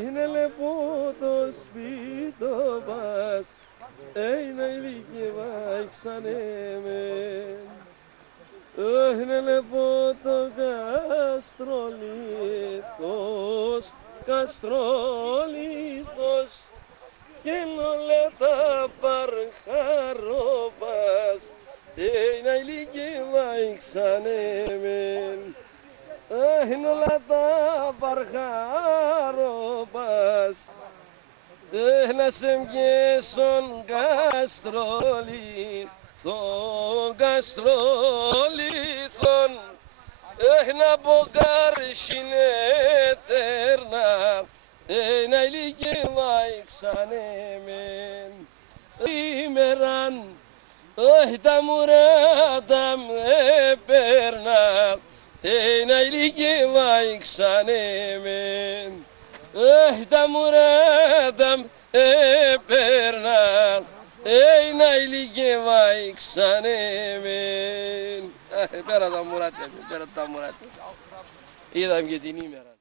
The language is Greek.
είναι λεπό το σπίτο μας, είναι ηλικία ξανέμεν. Είναι λεπό το καστρολίθος, καστρολίθος, και νολέτα παρχαρόπας, είναι ηλικία ξανέμεν. Νολέτα παρχαρόπας, να σε μοιέσον καστρολίθον, καστρολίθον, να μποκαρσινέτερνα, να ηλικία ξανέμεν. Ημεράν, τα μουράτα με παίρνα, να ηλικία ξανέμεν. Τα μουράτα με παίρνα, να ηλικία ξανέμεν. Πέρα τα μουράτα, είδαμε και την ημέρα.